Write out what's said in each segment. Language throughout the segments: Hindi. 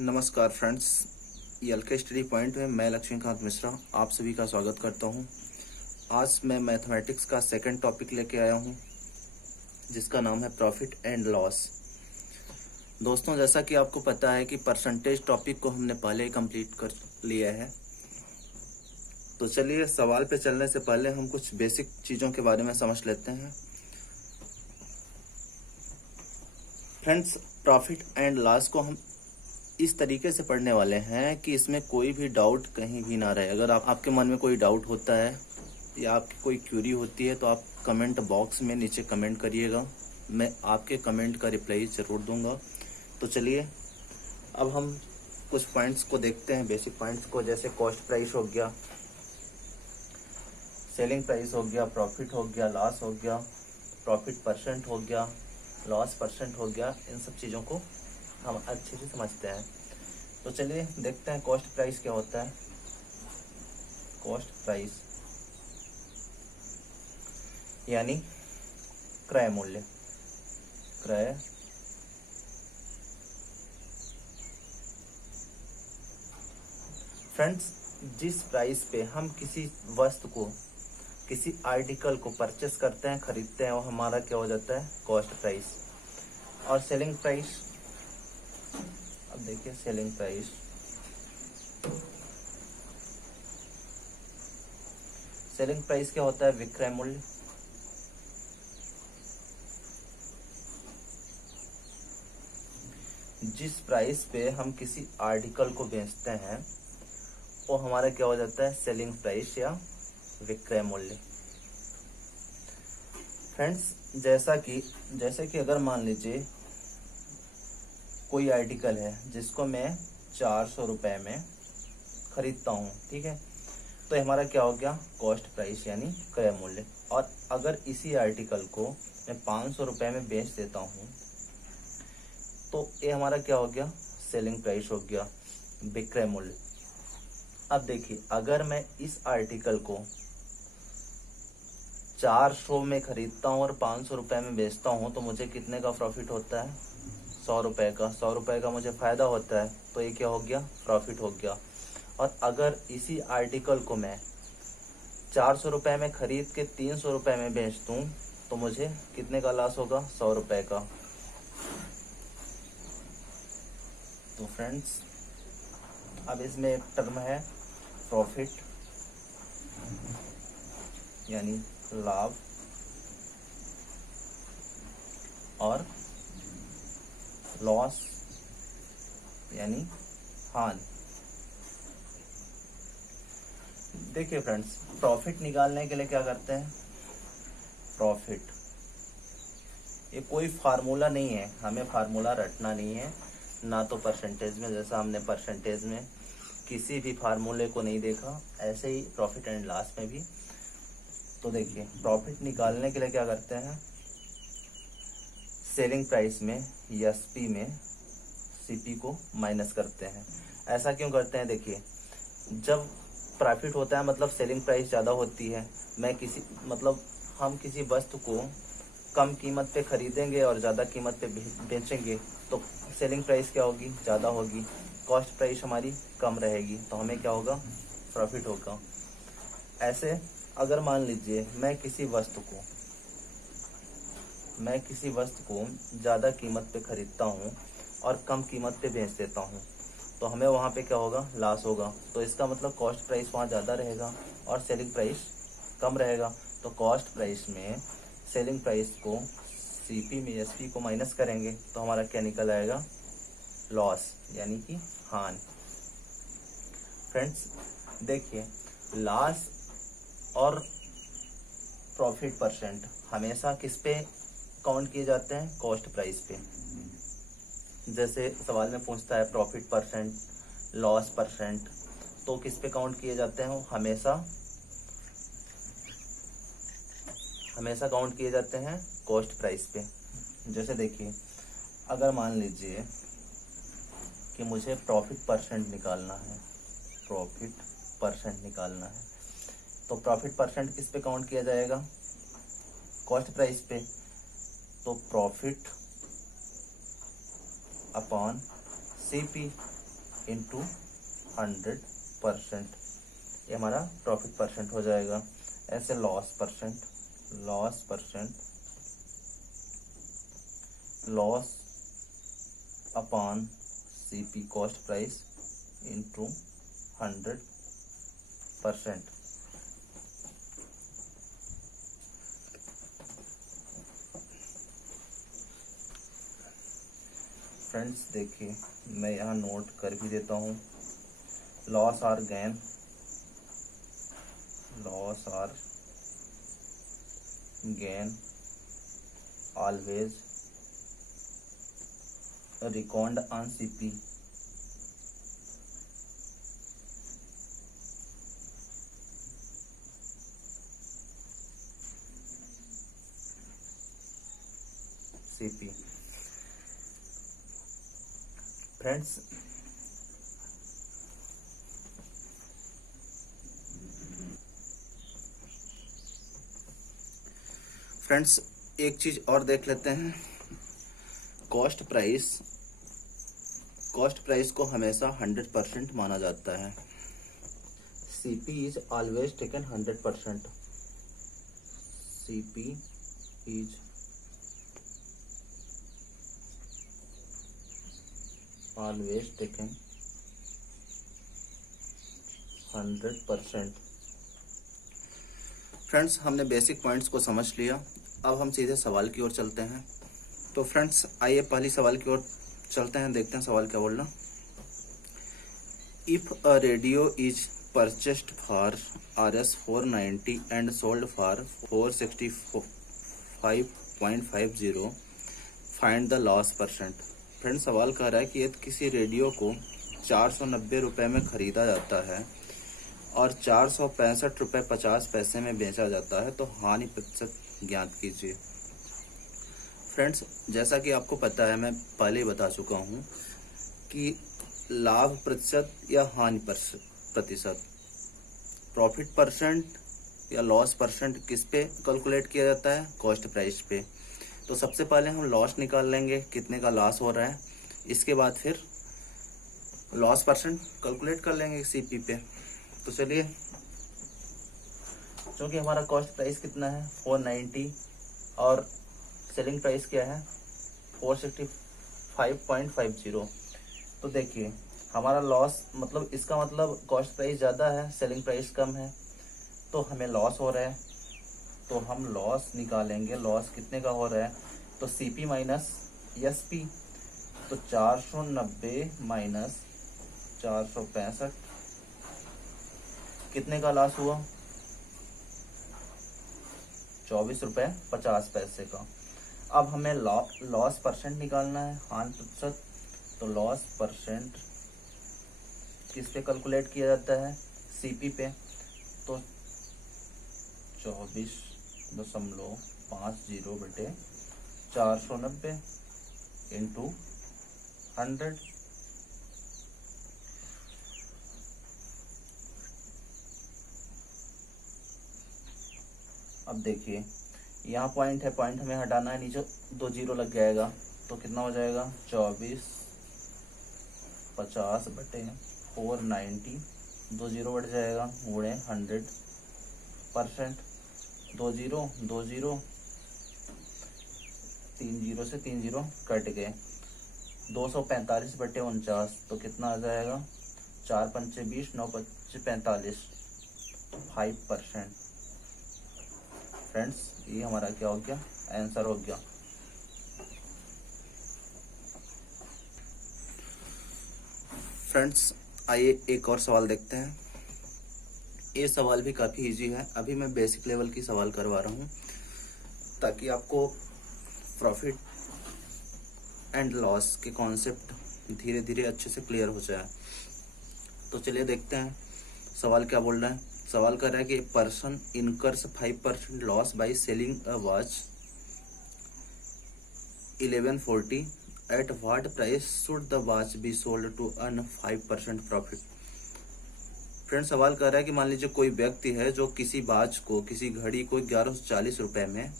नमस्कार फ्रेंड्स, ये एल के स्टडी पॉइंट में मैं लक्ष्मीकांत मिश्रा आप सभी का स्वागत करता हूं। आज मैं मैथमेटिक्स का सेकंड टॉपिक लेके आया हूं, जिसका नाम है प्रॉफिट एंड लॉस। दोस्तों, जैसा कि आपको पता है कि परसेंटेज टॉपिक को हमने पहले ही कंप्लीट कर लिया है, तो चलिए सवाल पे चलने से पहले हम कुछ बेसिक चीज़ों के बारे में समझ लेते हैं। फ्रेंड्स, प्रॉफिट एंड लॉस को हम इस तरीके से पढ़ने वाले हैं कि इसमें कोई भी डाउट कहीं भी ना रहे। अगर आपके मन में कोई डाउट होता है या आपकी कोई क्यूरी होती है तो आप कमेंट बॉक्स में नीचे कमेंट करिएगा, मैं आपके कमेंट का रिप्लाई ज़रूर दूंगा। तो चलिए अब हम कुछ पॉइंट्स को देखते हैं, बेसिक पॉइंट्स को, जैसे कॉस्ट प्राइस हो गया, सेलिंग प्राइस हो गया, प्रॉफिट हो गया, लॉस हो गया, प्रॉफिट परसेंट हो गया, लॉस परसेंट हो गया। इन सब चीज़ों को हम अच्छे से समझते हैं। तो चलिए देखते हैं कॉस्ट प्राइस क्या होता है। कॉस्ट प्राइस यानी क्रय मूल्य। क्रय फ्रेंड्स, जिस प्राइस पे हम किसी वस्तु को, किसी आर्टिकल को परचेस करते हैं, खरीदते हैं, वो हमारा क्या हो जाता है, कॉस्ट प्राइस। और सेलिंग प्राइस, अब देखिए सेलिंग प्राइस, सेलिंग प्राइस क्या होता है, विक्रय मूल्य। जिस प्राइस पे हम किसी आर्टिकल को बेचते हैं वो हमारा क्या हो जाता है, सेलिंग प्राइस या विक्रय मूल्य। फ्रेंड्स, जैसे कि अगर मान लीजिए कोई आर्टिकल है जिसको मैं 400 रुपये में खरीदता हूँ, ठीक है, तो हमारा क्या हो गया, कॉस्ट प्राइस यानी क्रय मूल्य। और अगर इसी आर्टिकल को मैं 500 रुपये में बेच देता हूँ तो ये हमारा क्या हो गया, सेलिंग प्राइस हो गया, विक्रय मूल्य। अब देखिए, अगर मैं इस आर्टिकल को 400 में खरीदता हूँ और 500 रुपये में बेचता हूँ तो मुझे कितने का प्रॉफिट होता है, 100 रुपये का। 100 रुपये का मुझे फ़ायदा होता है, तो ये क्या हो गया, प्रॉफिट हो गया। और अगर इसी आर्टिकल को मैं 400 रुपये में खरीद के 300 रुपये में बेच दूँ तो मुझे कितने का लॉस होगा, 100 रुपये का। तो फ्रेंड्स, अब इसमें एक टर्म है प्रॉफिट यानी लाभ, और लॉस यानी हानि। देखिए फ्रेंड्स, प्रॉफिट निकालने के लिए क्या करते हैं, प्रॉफिट, ये कोई फार्मूला नहीं है, हमें फार्मूला रटना नहीं है, ना तो परसेंटेज में, जैसा हमने परसेंटेज में किसी भी फार्मूले को नहीं देखा, ऐसे ही प्रॉफिट एंड लॉस में भी। तो देखिए, प्रॉफिट निकालने के लिए क्या करते हैं, सेलिंग प्राइस में एसपी में सीपी को माइनस करते हैं। ऐसा क्यों करते हैं, देखिए, जब प्रॉफिट होता है मतलब सेलिंग प्राइस ज़्यादा होती है, हम किसी वस्तु को कम कीमत पे खरीदेंगे और ज़्यादा कीमत पे बेचेंगे तो सेलिंग प्राइस क्या होगी, ज़्यादा होगी, कॉस्ट प्राइस हमारी कम रहेगी, तो हमें क्या होगा, प्रॉफिट होगा। ऐसे अगर मान लीजिए मैं किसी वस्तु को ज़्यादा कीमत पे खरीदता हूँ और कम कीमत पे बेच देता हूँ तो हमें वहाँ पे क्या होगा, लॉस होगा। तो इसका मतलब कॉस्ट प्राइस वहाँ ज़्यादा रहेगा और सेलिंग प्राइस कम रहेगा। तो कॉस्ट प्राइस में सेलिंग प्राइस को सीपी में एसपी को माइनस करेंगे तो हमारा क्या निकल आएगा, लॉस यानी कि हानि। फ्रेंड्स देखिए, लॉस और प्रॉफिट परसेंट हमेशा किस पे काउंट किए जाते हैं, कॉस्ट प्राइस पे। जैसे सवाल में पूछता है प्रॉफिट परसेंट, लॉस परसेंट, तो किस पे काउंट किए जाते हैं, वो हमेशा काउंट किए जाते हैं कॉस्ट प्राइस पे। जैसे देखिए, अगर मान लीजिए कि मुझे प्रॉफिट परसेंट निकालना है, तो प्रॉफिट परसेंट किस पे काउंट किया जाएगा, कॉस्ट प्राइस पे। तो प्रॉफिट अपॉन सीपी, इंटू 100%, ये हमारा प्रॉफिट परसेंट हो जाएगा। ऐसे loss percent, loss upon CP cost price into 100%। Friends देखिए, मैं यहाँ नोट कर भी देता हूँ। Loss or gain, always reckoned on CP, friends एक चीज और देख लेते हैं। कॉस्ट प्राइस को हमेशा 100% माना जाता है। CP is always taken 100%, CP is always taken 100%। Friends हमने बेसिक पॉइंट्स को समझ लिया, अब हम सीधे सवाल की ओर चलते हैं। तो फ्रेंड्स आइए पहली सवाल की ओर चलते हैं, देखते हैं सवाल क्या बोल रहा। If a radio is purchased for Rs 490 and sold for 465.50, find the loss percent. Friends सवाल कह रहा है कि यदि किसी रेडियो को 490 रुपये में खरीदा जाता है और 465 रुपये 50 पैसे में बेचा जाता है, तो हानि प्रतिशत ज्ञात कीजिए। फ्रेंड्स जैसा कि आपको पता है, मैं पहले ही बता चुका हूँ कि लाभ प्रतिशत या हानि प्रतिशत, प्रॉफिट परसेंट या लॉस परसेंट किस पे कैलकुलेट किया जाता है? कॉस्ट प्राइस पे। तो सबसे पहले हम लॉस निकाल लेंगे, कितने का लॉस हो रहा है, इसके बाद फिर लॉस परसेंट कैलकुलेट कर लेंगे सीपी पे। तो चलिए, क्योंकि हमारा कॉस्ट प्राइस कितना है 490 और सेलिंग प्राइस क्या है 465.50, तो देखिए हमारा लॉस मतलब इसका मतलब कॉस्ट प्राइस ज़्यादा है, सेलिंग प्राइस कम है, तो हमें लॉस हो रहा है। तो हम लॉस निकालेंगे, लॉस कितने का हो रहा है, तो सीपी माइनस एसपी, तो 490 माइनस 465 कितने का लॉस हुआ 24 रुपये 50 पैसे का। अब हमें लॉस परसेंट निकालना है, हानि प्रतिशत। तो लॉस परसेंट किस पे कैलकुलेट किया जाता है? सीपी पे। तो 24.50 बटे 490 इंटू 100। अब देखिए यहाँ पॉइंट है, पॉइंट हमें हटाना है, नीचे 2 जीरो लग जाएगा, तो कितना हो जाएगा 24.50 बटे 490, 2 जीरो बढ़ जाएगा, गुणे 100%, 2 जीरो 2 जीरो, 3 जीरो से 3 जीरो कट गए, 245 बटे 49, तो कितना आ जाएगा 4 पंचे 20, 9 पंचे 45, 5%। फ्रेंड्स ये हमारा क्या हो गया, आंसर हो गया। फ्रेंड्स आइए एक और सवाल देखते हैं। ये सवाल भी काफ़ी इजी है, अभी मैं बेसिक लेवल की सवाल करवा रहा हूँ ताकि आपको प्रॉफिट एंड लॉस के कॉन्सेप्ट धीरे धीरे अच्छे से क्लियर हो जाए। तो चलिए देखते हैं सवाल क्या बोल रहा है। सवाल कर रहा है कि person incurs 5% loss by selling a watch 1140, at what price should the watch be sold to earn 5% profit. Friend सवाल कर रहा है कि मान लीजिए कोई व्यक्ति है जो किसी वॉच को, किसी घड़ी को 1140 रुपये में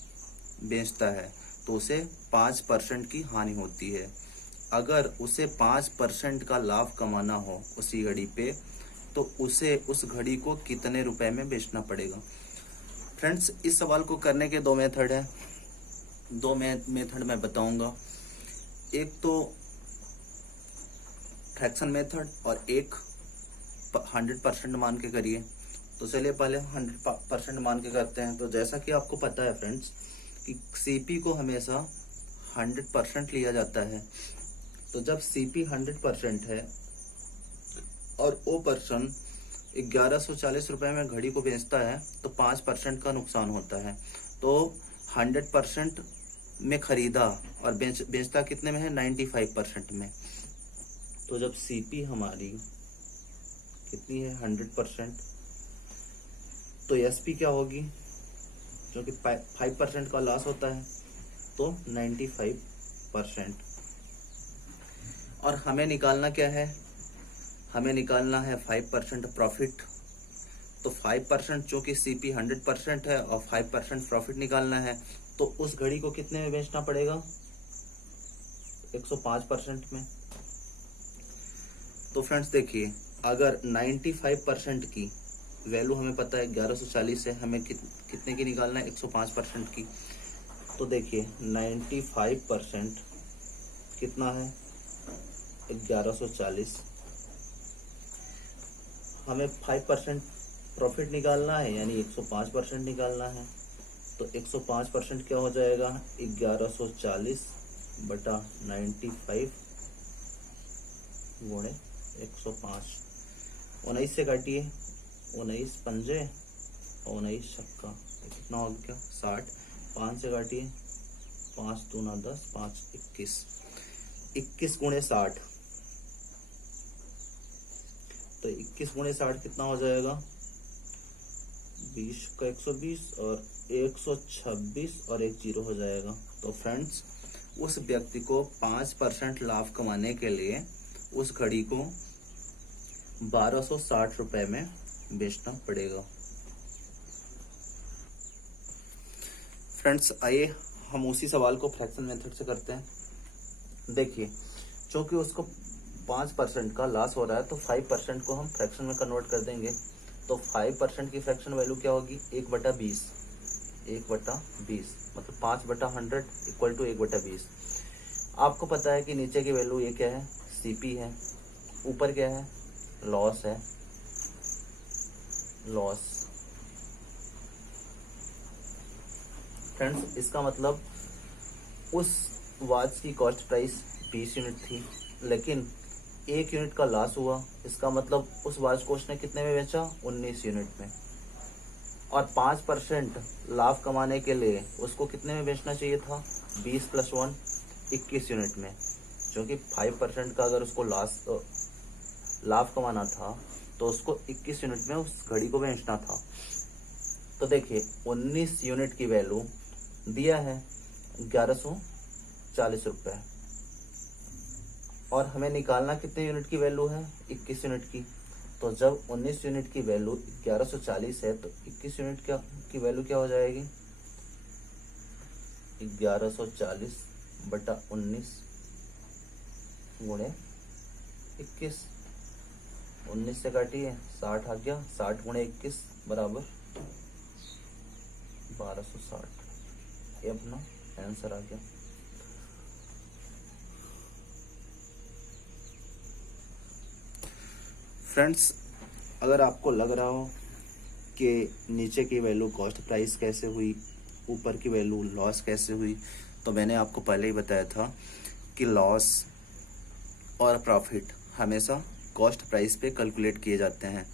बेचता है, तो उसे 5% की हानि होती है। अगर उसे 5% का लाभ कमाना हो उसी घड़ी पे, तो उसे उस घड़ी को कितने रुपए में बेचना पड़ेगा। फ्रेंड्स, इस सवाल को करने के दो मेथड है, दो मेथड मैं बताऊंगा। एक तो फ्रैक्शन मेथड और एक 100% मान के करिए। तो चलिए पहले 100% मान के करते हैं। तो जैसा कि आपको पता है फ्रेंड्स कि सीपी को हमेशा 100% लिया जाता है। तो जब सीपी 100% है और ओ पर्सन 1140 रुपए में घड़ी को बेचता है, तो 5% का नुकसान होता है। तो 100% में खरीदा और बेचता कितने में है, 95% में। तो जब सीपी हमारी कितनी है, 100%, तो एसपी क्या होगी, जो कि 5% का लॉस होता है, तो 95%। और हमें निकालना क्या है, हमें निकालना है 5% प्रॉफिट। तो 5% जो कि सीपी 100% है और 5% प्रॉफिट निकालना है, तो उस घड़ी को कितने में बेचना पड़ेगा, 105% में। तो फ्रेंड्स देखिए, अगर 95% की वैल्यू हमें पता है 1140 है, हमें कितने की निकालना है, 105% की। तो देखिए 95% कितना है, 1140। हमें 5% प्रॉफिट निकालना है, यानी 105% निकालना है। तो 105% क्या हो जाएगा, 1140 बटा 95 गुणे 105। 19 से काटिए, 19 पंजे, 19 छक्का, कितना हो गया, 60। 5 से काटिए, 5 दूना 10, 5 21, 21 गुणे 60। तो 21 गुणे 60 कितना हो जाएगा, 20 का 120 और 126 और एक जीरो हो जाएगा। तो फ्रेंड्स, उस व्यक्ति को 5% लाभ कमाने के लिए उस घड़ी को 1260 रुपए में बेचना पड़ेगा। फ्रेंड्स, आइए हम उसी सवाल को फ्रैक्शन मेथड से करते हैं। देखिए, चूंकि उसको 5% का लॉस हो रहा है, तो 5% को हम फ्रैक्शन में कन्वर्ट कर देंगे। तो 5% की फ्रैक्शन वैल्यू क्या होगी, 1/20। 1/20 मतलब 5/100 इक्वल टू 1/20। आपको पता है कि नीचे की वैल्यू ये क्या है, सीपी है, ऊपर क्या है, लॉस है, लॉस। फ्रेंड्स, इसका मतलब उस वॉच की कॉस्ट प्राइस 20 यूनिट थी, लेकिन 1 यूनिट का लॉस हुआ। इसका मतलब उस वॉच को उसने कितने में बेचा, 19 यूनिट में। और 5% लाभ कमाने के लिए उसको कितने में बेचना चाहिए था, 20 + 1 21 यूनिट में। क्योंकि 5% का अगर उसको लाभ कमाना था, तो उसको 21 यूनिट में उस घड़ी को बेचना था। तो देखिए 19 यूनिट की वैल्यू दिया है 1140 रुपये, और हमें निकालना कितने यूनिट की वैल्यू है, 21 यूनिट की। तो जब 19 यूनिट की वैल्यू 1140 है, तो 21 यूनिट की वैल्यू क्या हो जाएगी, 1140 बटा 19 गुणे 21। 19 से काटिए, 60 आ गया, 60 गुणे 21 बराबर 1260। ये अपना आंसर आ गया। फ्रेंड्स, अगर आपको लग रहा हो कि नीचे की वैल्यू कॉस्ट प्राइस कैसे हुई, ऊपर की वैल्यू लॉस कैसे हुई, तो मैंने आपको पहले ही बताया था कि लॉस और प्रॉफिट हमेशा कॉस्ट प्राइस पे कैलकुलेट किए जाते हैं।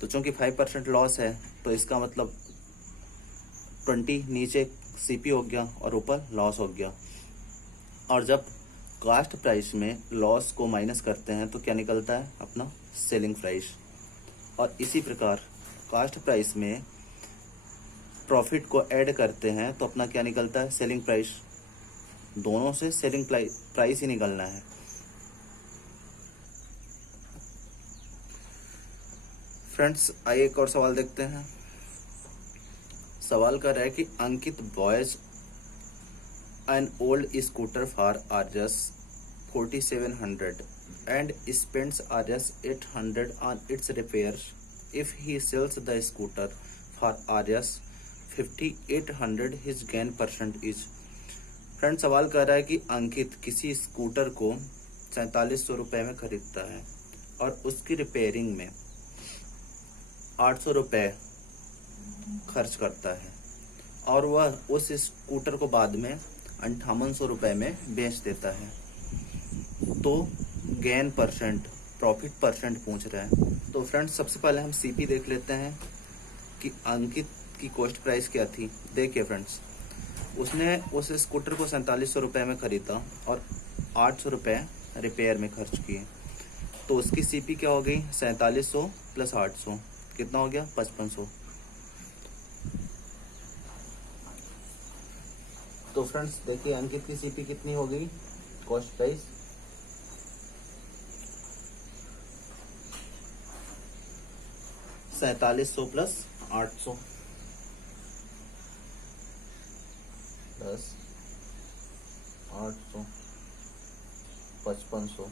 तो चूंकि 5% लॉस है, तो इसका मतलब 20 नीचे सीपी हो गया और ऊपर लॉस हो गया। और जब कॉस्ट प्राइस में लॉस को माइनस करते हैं, तो क्या निकलता है, अपना सेलिंग प्राइस। और इसी प्रकार कॉस्ट प्राइस में प्रॉफिट को ऐड करते हैं, तो अपना क्या निकलता है, सेलिंग प्राइस। दोनों से सेलिंग प्राइस ही निकलना है। फ्रेंड्स, आइए एक और सवाल देखते हैं। सवाल कर रहा है कि Ankit buys an old scooter for आर्जस 4700 and spends Rs 800 on its repairs. If he sells the scooter for Rs 5800, his gain percent is। Friend सवाल कर रहा है कि अंकित किसी स्कूटर को 4700 रुपये में खरीदता है और उसकी रिपेयरिंग में 800 रुपये खर्च करता है और वह उस स्कूटर को बाद में 5800 रुपये में बेच देता है, तो गेन परसेंट, प्रॉफिट परसेंट पूछ रहा है। तो फ्रेंड्स सबसे पहले हम सीपी देख लेते हैं कि अंकित की कॉस्ट प्राइस क्या थी। देखिए फ्रेंड्स, उसने उस स्कूटर को 4700 रुपये में खरीदा और 800 रुपये रिपेयर में खर्च किए, तो उसकी सीपी क्या हो गई 4700 प्लस 800 कितना हो गया 5500। तो फ्रेंड्स देखिए अंकित की सीपी कितनी हो गई, cost price 4700 plus 800 plus 800 5500।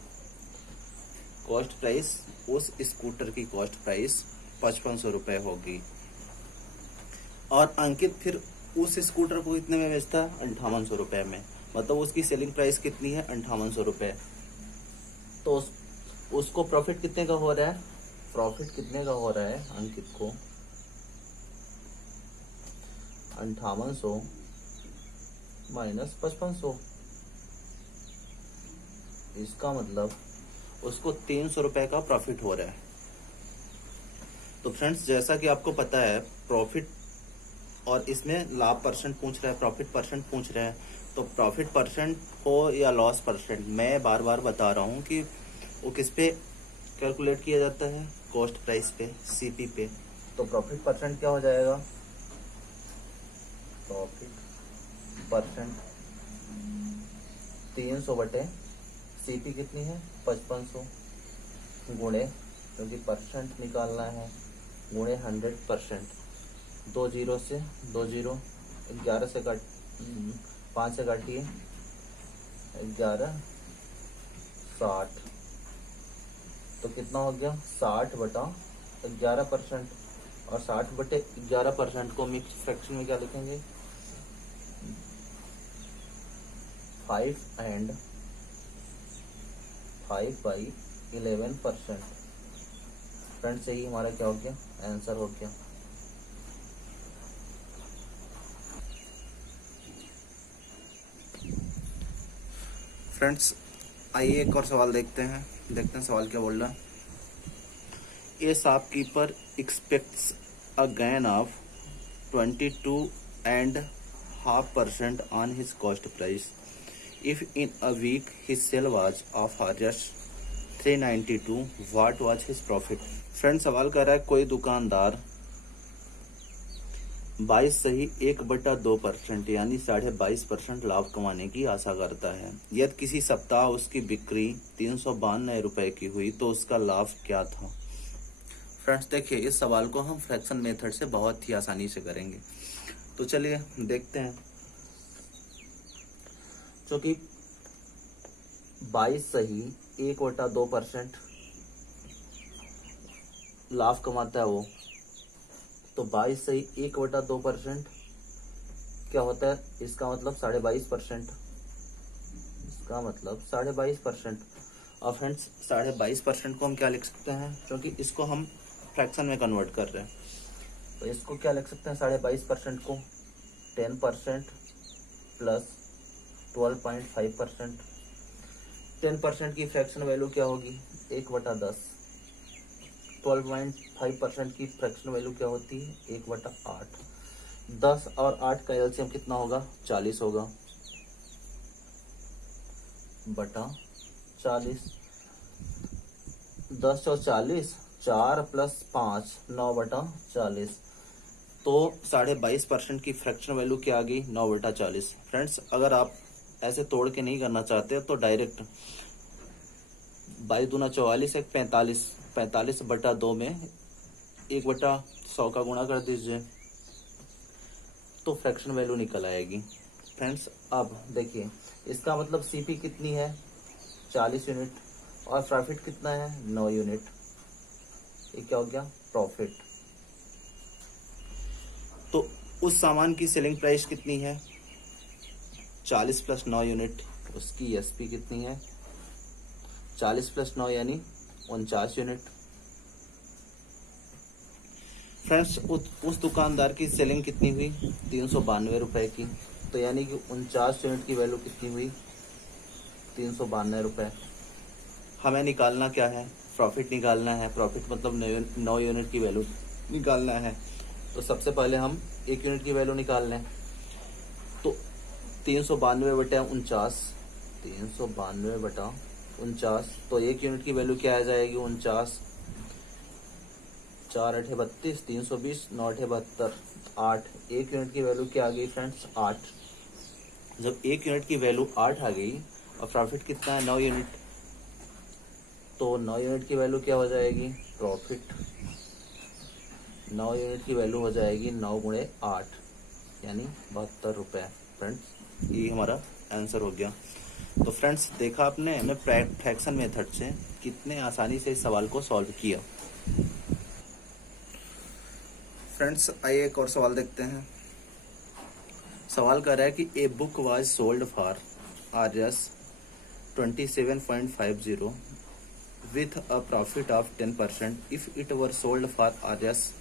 Cost price, उस स्कूटर की कॉस्ट प्राइस 5500 रुपये होगी और अंकित फिर उस स्कूटर को कितने में बेचता है 5800 रुपये में, मतलब उसकी सेलिंग प्राइस कितनी है 5800 रुपये। तो उसको प्रॉफिट कितने का हो रहा है, प्रॉफिट कितने का हो रहा है अंकित को 5800 माइनस 5500, इसका मतलब उसको 300 रुपये का प्रॉफिट हो रहा है। तो फ्रेंड्स जैसा कि आपको पता है प्रॉफिट और इसमें लाभ परसेंट पूछ रहा है, प्रॉफिट परसेंट पूछ रहा है, तो प्रॉफिट परसेंट हो या लॉस परसेंट, मैं बार बार बता रहा हूँ कि वो किस पे कैलकुलेट किया जाता है, कॉस्ट प्राइस पे, सीपी पे। तो प्रॉफिट परसेंट क्या हो जाएगा, प्रॉफिट परसेंट 300 बटे सीपी कितनी है 5500 गुणे, क्योंकि परसेंट निकालना है, गुणे 100%। 2 जीरो से 2 जीरो, 11 से काट 5 से काटिए 11 60, तो कितना हो गया 60 बटा 11%, और 60 बटे 11% को मिक्स फ्रैक्शन में क्या लिखेंगे 5 एंड 5/11%। फ्रेंड्स सही हमारा क्या हो गया, आंसर हो गया। फ्रेंड्स आइए एक और सवाल देखते हैं सवाल क्या बोल रहा है। A shopkeeper expects a gain of 22.5% on his cost price if in a week his sale was of Rs 392, what was his profit. Friend सवाल कर रहा है कोई दुकानदार 22 सही 1/2% यानी 22.5% लाभ कमाने की आशा करता है। यदि किसी सप्ताह उसकी बिक्री 392 रुपए की हुई तो उसका लाभ क्या था। फ्रेंड्स देखिए इस सवाल को हम फ्रैक्शन मेथड से बहुत ही आसानी से करेंगे, तो चलिए देखते हैं। क्योंकि 22 सही 1/2% लाभ कमाता है वो, तो 22 सही 1/2% क्या होता है, इसका मतलब 22.5%, इसका मतलब 22.5%। और फ्रेंड्स 22.5% को हम क्या लिख सकते हैं, क्योंकि इसको हम फ्रैक्शन में कन्वर्ट कर रहे हैं, तो इसको क्या लिख सकते हैं 22.5% को 10% प्लस 12.5%। 10% की फ्रैक्शन वैल्यू क्या होगी 1/10, 12.5% की फ्रैक्शन वैल्यू क्या होती है 1/8। 10 और 8 का एलसीएम कितना होगा 40 होगा, बटा 40। 10 और 40, 4 प्लस 5 9/40, तो 22.5% की फ्रैक्शन वैल्यू क्या आ गई 9/40। फ्रेंड्स अगर आप ऐसे तोड़ के नहीं करना चाहते तो डायरेक्ट 22 दूना 44 एक 45, 45/2 में 1/100 का गुणा कर दीजिए तो फ्रैक्शन वैल्यू निकल आएगी। फ्रेंड्स अब देखिए इसका मतलब सीपी कितनी है 40 यूनिट, और प्रॉफिट कितना है 9 यूनिट। ये क्या हो गया प्रॉफिट। तो उस सामान की सेलिंग प्राइस कितनी है 40 प्लस 9 यूनिट, उसकी एसपी कितनी है 40 प्लस 9 यानी 49 यूनिट। फ्रेंड्स उस दुकानदार की सेलिंग कितनी हुई 392 रुपए की, तो यानी कि 49 यूनिट की वैल्यू कितनी हुई 392 रुपए। हमें निकालना क्या है प्रॉफिट निकालना है, प्रॉफिट मतलब 9 यूनिट की वैल्यू निकालना है। तो सबसे पहले हम 1 यूनिट की वैल्यू निकाल लें। तो 392 बटा 49, 392 बटा 49, तो 1 यूनिट की वैल्यू क्या आ जाएगी 49, 4 8 32, 320, 9 8 72, 8। 1 यूनिट की वैल्यू क्या आ गई फ्रेंड्स 8। जब 1 यूनिट की वैल्यू 8 आ गई और प्रॉफिट कितना है 9 यूनिट, तो 9 यूनिट की वैल्यू क्या हो जाएगी प्रॉफिट, 9 यूनिट की वैल्यू हो जाएगी 9 गुणे 8 यानी 72 रुपये। फ्रेंड्स ये हमारा आंसर हो गया। तो फ्रेंड्स देखा आपने हमें फ्रैक्शन मेथड से कितने आसानी से इस सवाल को सॉल्व किया। फ्रेंड्स आइए एक और सवाल देखते हैं। सवाल कर रहा है कि a book was sold for RS 27.50 with a profit of 10%. If it were sold for RS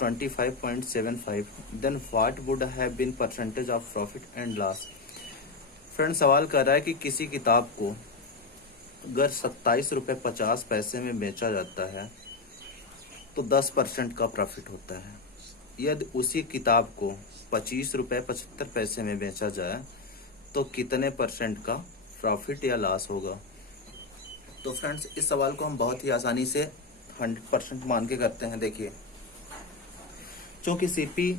25.75, then what would have been percentage of profit and loss? Friend सवाल कर रहा है कि किसी किताब को अगर 27 रुपये 50 पैसे में बेचा जाता है तो 10% का प्रॉफिट होता है। यदि उसी किताब को 25 रुपये 75 पैसे में बेचा जाए तो कितने परसेंट का प्रॉफिट या लॉस होगा। तो फ्रेंड्स इस सवाल को हम बहुत ही आसानी से 100% मान के करते हैं। देखिए क्योंकि सीपी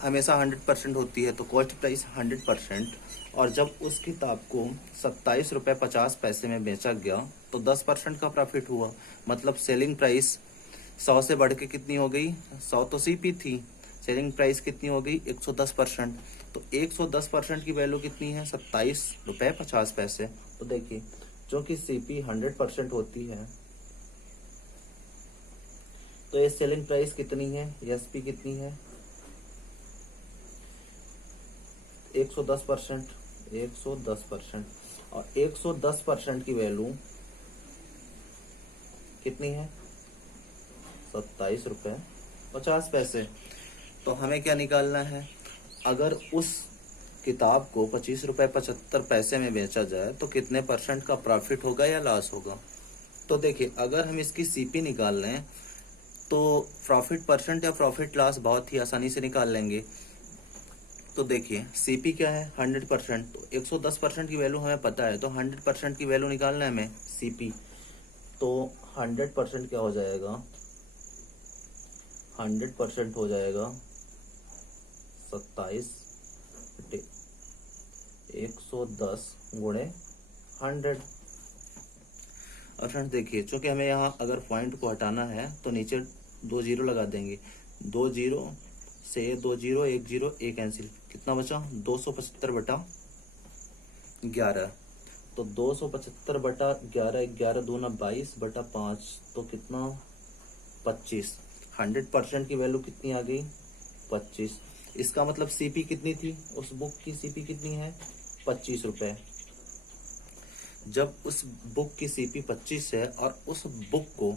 हमेशा 100% होती है तो कॉस्ट प्राइस 100%, और जब उस किताब को 27 रुपये 50 पैसे में बेचा गया तो 10% का प्रॉफिट हुआ। मतलब सेलिंग प्राइस 100 से बढ़ के कितनी हो गई 100 तो सीपी थी, सेलिंग प्राइस कितनी हो गई 110%। तो 110% की वैल्यू कितनी है 27 रुपये 50 पैसे। तो देखिए जो कि सीपी 100% होती है तो ये सेलिंग प्राइस कितनी है एसपी कितनी है 110%, 110%, और 110% की वैल्यू कितनी है 27 रुपये 50 पैसे। तो हमें क्या निकालना है, अगर उस किताब को 25 रुपये 75 पैसे में बेचा जाए तो कितने परसेंट का प्रॉफिट होगा या लॉस होगा। तो देखिए अगर हम इसकी सीपी निकाल लें तो प्रॉफिट परसेंट या प्रॉफिट लॉस बहुत ही आसानी से निकाल लेंगे। तो देखिए सीपी क्या है 100%, तो 110% की वैल्यू हमें पता है, तो 100% की वैल्यू निकालना है हमें सीपी। तो 100% क्या हो जाएगा 100% हो जाएगा 27 110 गुणे 100। और फ्रेंड्स देखिए चूंकि हमें यहाँ अगर पॉइंट को हटाना है तो नीचे 2 जीरो लगा देंगे, 2 जीरो से 2 जीरो 1 जीरो 1 कैंसिल, कितना बचा 275 बटा 11। तो 275 बटा 11, 11 दूना 22 बटा 5, तो कितना 25। 100% की वैल्यू कितनी आ गई 25। इसका मतलब सीपी कितनी थी, उस बुक की सीपी कितनी है 25 रुपए। जब उस बुक की सीपी 25 है और उस बुक को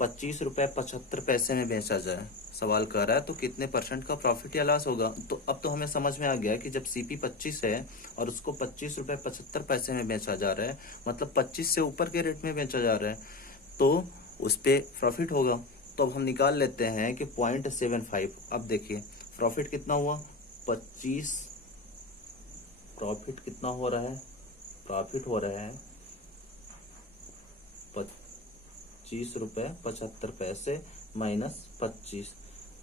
25 रुपये 75 पैसे में बेचा जाए, सवाल कर रहा है तो कितने परसेंट का प्रॉफिट या लॉस होगा। तो अब तो हमें समझ में आ गया कि जब सीपी 25 है और उसको 25 रुपये 75 पैसे में बेचा जा रहा है, मतलब 25 से ऊपर के रेट में बेचा जा रहा है, तो उस पर प्रॉफिट होगा। तो अब हम निकाल लेते हैं कि 0.75। अब देखिए प्रॉफिट कितना हुआ 25, प्रॉफिट कितना हो रहा है, प्रॉफिट हो रहा है 25 रुपये 75 पैसे माइनस 25,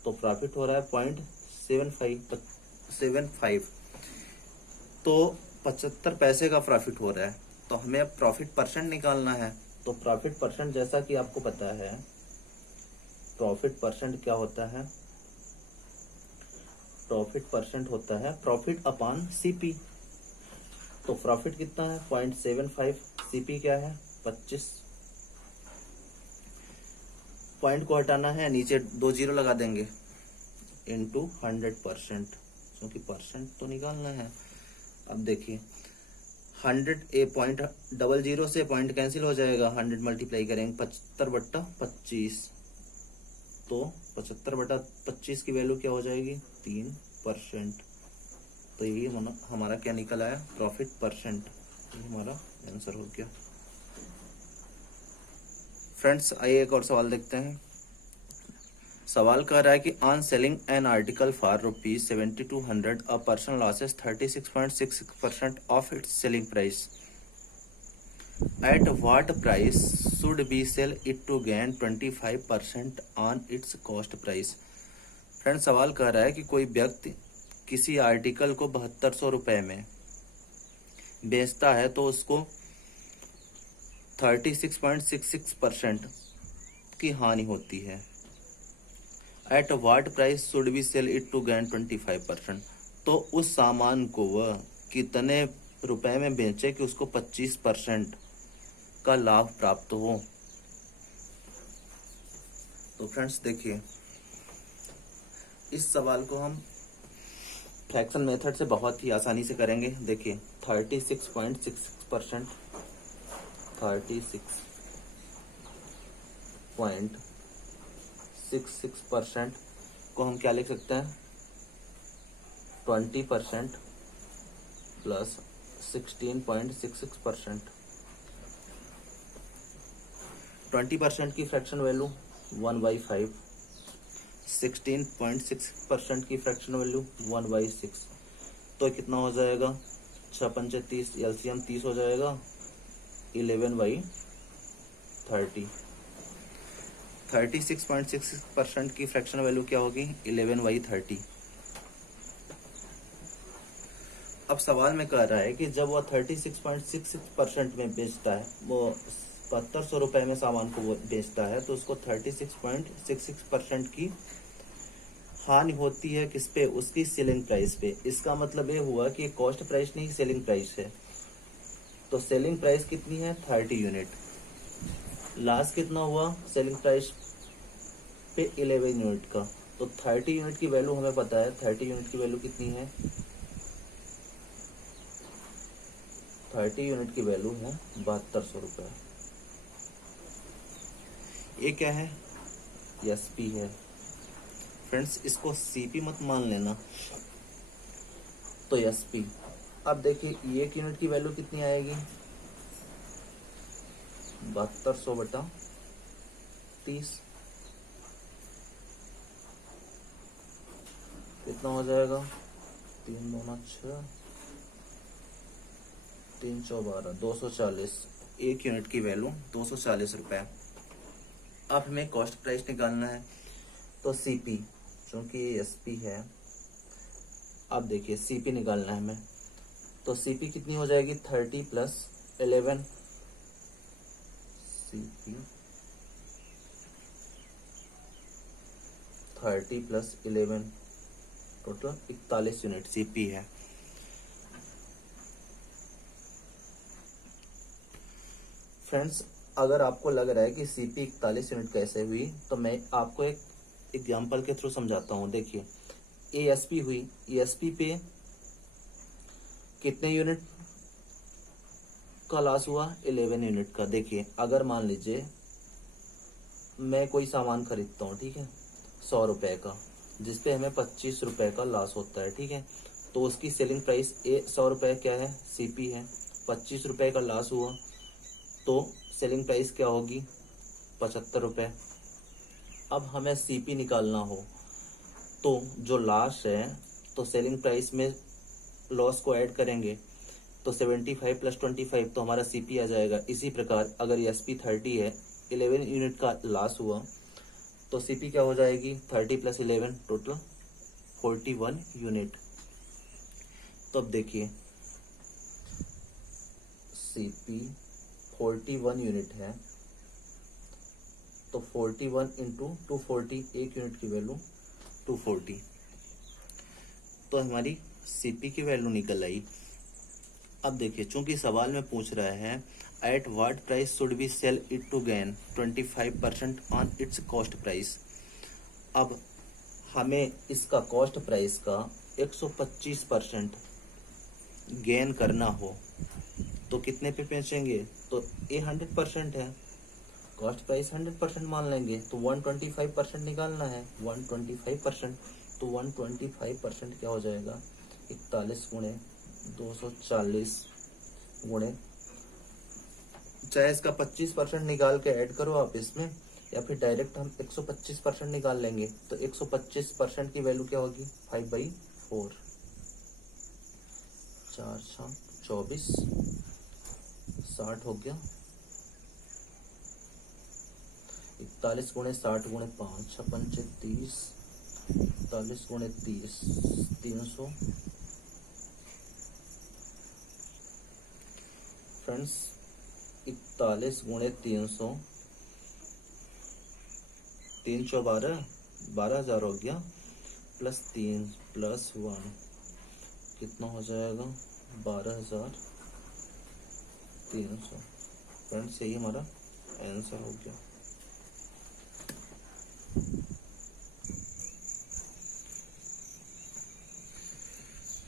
तो प्रॉफिट हो रहा है 0.75। तो 75 पैसे का प्रॉफिट हो रहा है। तो हमें प्रॉफिट परसेंट निकालना है। तो प्रॉफिट परसेंट जैसा कि आपको पता है प्रॉफिट परसेंट क्या होता है, प्रॉफिट परसेंट होता है प्रॉफिट अपॉन सीपी। तो प्रॉफिट कितना है 0.75, सीपी क्या है 25। पॉइंट को हटाना है, नीचे 2 जीरो लगा देंगे, इंटू 100%, क्योंकि परसेंट तो निकालना है। अब देखिए 100 ए पॉइंट, 00 से पॉइंट कैंसिल हो जाएगा, 100 मल्टीप्लाई करेंगे 75/25, तो 75/25 की वैल्यू क्या हो जाएगी 3%। तो यही हमारा क्या निकल आया प्रॉफिट परसेंट, ये हमारा आंसर हो गया। फ्रेंड्स आइए एक और सवाल देखते हैं। सवाल कह रहा है कि on selling an article for ₹7200 a person loses 36.66% of its selling price. At what price should be sell it to gain 25% on its cost price. Friends सवाल कह रहा है कि कोई व्यक्ति किसी आर्टिकल को 7200 रुपये में बेचता है तो उसको 36.66% की हानि होती है। At what price should be sell it to gain 25%। तो उस सामान को वह कितने रुपए में बेचे कि उसको 25% का लाभ प्राप्त हो। तो फ्रेंड्स देखिए इस सवाल को हम फ्रैक्शन मेथड से बहुत ही आसानी से करेंगे। देखिए 36.66%, 36.66% को हम क्या लिख सकते हैं 20% प्लस 16.66%। 20% की फ्रैक्शन वैल्यू 1/5, 16.6% की फ्रैक्शन वैल्यू 1/6। तो कितना हो जाएगा 6×5 = 30, एलसीएम 30 हो जाएगा 11/30। 36.6% की फ्रैक्शन वैल्यू क्या होगी 11/30। अब सवाल में कह रहा है कि जब वह 36.66% में बेचता है, वो 7200 रुपये में सामान को वो बेचता है, तो उसको 36.66% की हानि होती है किस पे उसकी सेलिंग प्राइस पे। इसका मतलब ये हुआ कि कॉस्ट प्राइस नहीं सेलिंग प्राइस है। तो सेलिंग प्राइस कितनी है 30 यूनिट, लास्ट कितना हुआ सेलिंग प्राइस पे 11 यूनिट का। तो 30 यूनिट की वैल्यू हमें पता है, 30 यूनिट की वैल्यू कितनी है 30 यूनिट की वैल्यू है 7200 रुपये। ये क्या है एसपी है। फ्रेंड्स इसको सीपी मत मान लेना, तो एसपी। अब देखिए 1 यूनिट की वैल्यू कितनी आएगी 7200/30, कितना हो जाएगा 3 दूना 6, 3 चौ 12, 240। 1 यूनिट की वैल्यू 240 रुपये। अब हमें कॉस्ट प्राइस निकालना है, तो सीपी चूंकि ये एसपी है, अब देखिए सीपी निकालना है हमें, तो सीपी कितनी हो जाएगी 30 + 11, सीपी 30 + 11 टोटल 41 यूनिट सीपी है। फ्रेंड्स अगर आपको लग रहा है कि सीपी 41 यूनिट कैसे हुई, तो मैं आपको एक एग्जाम्पल के थ्रू समझाता हूँ। देखिए एएसपी हुई, एएसपी पे कितने यूनिट का लॉस हुआ 11 यूनिट का। देखिए अगर मान लीजिए मैं कोई सामान खरीदता हूँ, ठीक है 100 रुपये का, जिसपे हमें 25 रुपये का लॉस होता है, ठीक है। तो उसकी सेलिंग प्राइस 100 रुपये क्या है सीपी है, 25 रुपये का लॉस हुआ तो सेलिंग प्राइस क्या होगी 75 रुपये। अब हमें सीपी निकालना हो तो जो लॉस है, तो सेलिंग प्राइस में लॉस को ऐड करेंगे तो 75 + 25 तो हमारा सीपी आ जाएगा। इसी प्रकार अगर एसपी 30 है, 11 यूनिट का लॉस हुआ तो सीपी क्या हो जाएगी 30 + 11 टोटल 41 यूनिट। तो अब देखिए सीपी 41 यूनिट है, तो 41 × 240, 1 यूनिट की वैल्यू 240। तो हमारी सीपी की वैल्यू निकल आई अब देखिए, चूंकि सवाल में पूछ रहा है at what price should be sell it to gain 25% on its cost price. अब हमें इसका कॉस्ट प्राइस का 125% गेन करना हो तो कितने पे बेचेंगे? तो ये 100% है, कॉस्ट प्राइस 100% मान लेंगे, तो 125% निकालना है। 125%, तो 125% क्या हो जाएगा? 41 गुणे 240 गुणे, चाहे इसका 25% निकाल के ऐड करो आप इसमें, या फिर डायरेक्ट हम 125% निकाल लेंगे। तो 125% की वैल्यू क्या होगी? 5/4, 4 24, 60 हो गया। 41 गुणे 60 गुणे 5, 56 30, 41 गुणे 30, 300। फ्रेंड्स 41 गुणे 300, 3 चौ 12, 12,000 हो गया, प्लस 3 प्लस 1 कितना हो जाएगा? 12,300। फ्रेंड्स यही हमारा आंसर हो गया।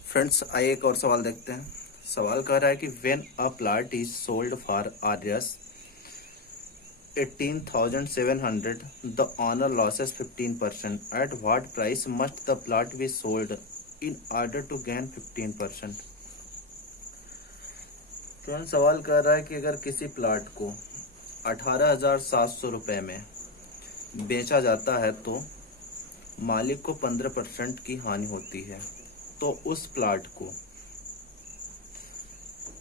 फ्रेंड्स आइए एक और सवाल देखते हैं। सवाल कह रहा है कि when a plot is sold for Rs 18,700, the owner loses 15%, at what price must the plot be sold in order to gain 15%। Friends सवाल कह रहा है कि अगर किसी प्लॉट को 18,700 रुपये में बेचा जाता है तो मालिक को 15% की हानि होती है, तो उस प्लॉट को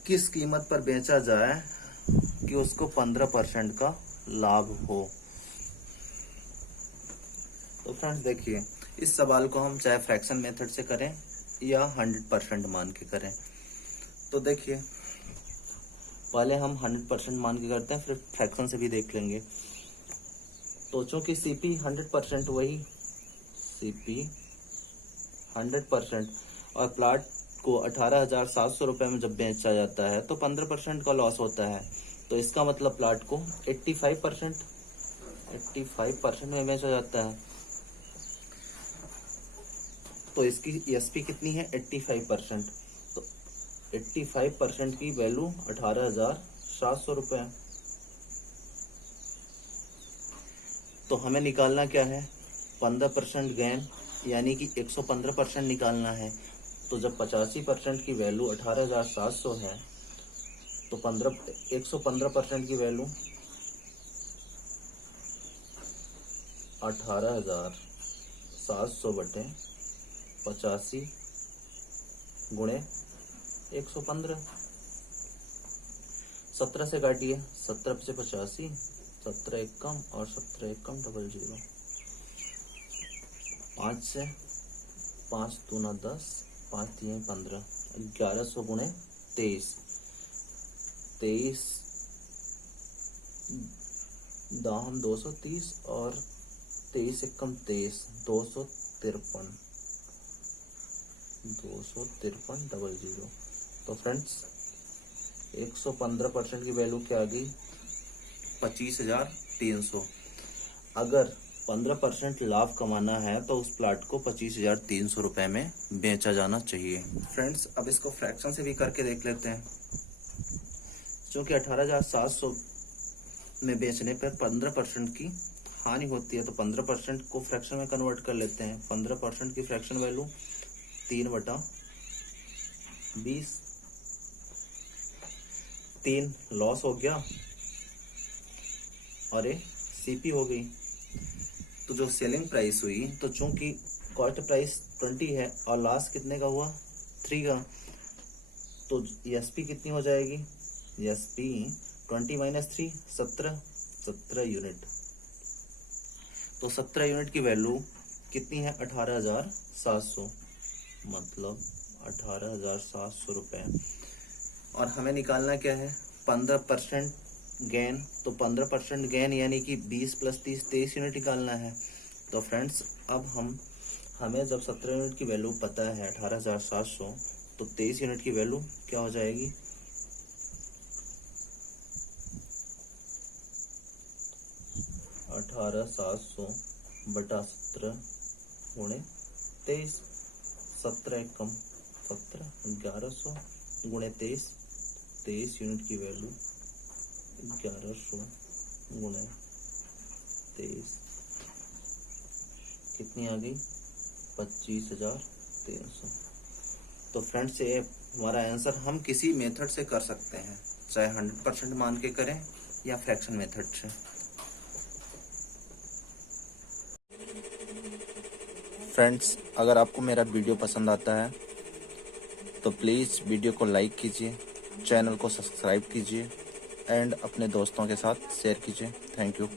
किस कीमत पर बेचा जाए कि उसको 15% का लाभ हो? तो फ्रेंड्स देखिए, इस सवाल को हम चाहे फ्रैक्शन मेथड से करें या 100% मान के करें। तो देखिए, पहले हम 100% मान के करते हैं, फिर फ्रैक्शन से भी देख लेंगे। तो चूंकि सीपी 100%, वही सीपी 100%, और प्लॉट को 18,700 रुपये में जब बेचा जाता है तो 15% का लॉस होता है। तो इसका मतलब प्लॉट को 85% में बेचा जाता है। तो इसकी एसपी कितनी है? 85%। तो 85% की वैल्यू 18,700 रुपये। तो हमें निकालना क्या है? 15% गेन, यानी कि 115% निकालना है। तो जब 85% की वैल्यू 18,700 है तो 115% की वैल्यू 18,700 बटे 85 गुणे 115। 17 से काटिए, 17 से 85, 17 एक कम और 17 एक कम 00। 5 से 5 दूना 10, 5 3 15, 1100 गुणे 23, 23 दाम 230 और 23 एक कम 23, 253 00। तो फ्रेंड्स 115% की वैल्यू क्या आ गई? 25,300। अगर 15% लाभ कमाना है तो उस प्लॉट को 25,300 रुपये में बेचा जाना चाहिए। फ्रेंड्स अब इसको फ्रैक्शन से भी करके देख लेते हैं। क्योंकि 18,700 में बेचने पर 15% की हानि होती है, तो 15% को फ्रैक्शन में कन्वर्ट कर लेते हैं। 15% की फ्रैक्शन वैल्यू 3/20, 3 लॉस हो गया और ये सीपी हो गई। तो जो सेलिंग प्राइस हुई, तो चूंकि कॉस्ट प्राइस 20 है और लॉस कितने का हुआ? 3 का, तो एसपी कितनी हो जाएगी? SP 20 minus 3 17 unit. तो 17 यूनिट की वैल्यू कितनी है? 18,700, मतलब 18,700 रुपये। और हमें निकालना क्या है? 15% गेन। तो 15% गेन यानी कि 20 + 30 23 यूनिट निकालना है। तो फ्रेंड्स अब हमें जब 17 यूनिट की वैल्यू पता है 18,700, तो 23 यूनिट की वैल्यू क्या हो जाएगी, 18,700 बटा 17 गुणे 23, 17 एक कम 17, 1100 गुणे 23, 23 यूनिट की वैल्यू 1100 गुणे 23 कितनी आ गई, 25,300। तो फ्रेंड्स ये हमारा आंसर हम किसी मेथड से कर सकते हैं, चाहे 100% मान के करें या फ्रैक्शन मेथड से। फ्रेंड्स अगर आपको मेरा वीडियो पसंद आता है तो प्लीज़ वीडियो को लाइक कीजिए, चैनल को सब्सक्राइब कीजिए एंड अपने दोस्तों के साथ शेयर कीजिए। Thank you.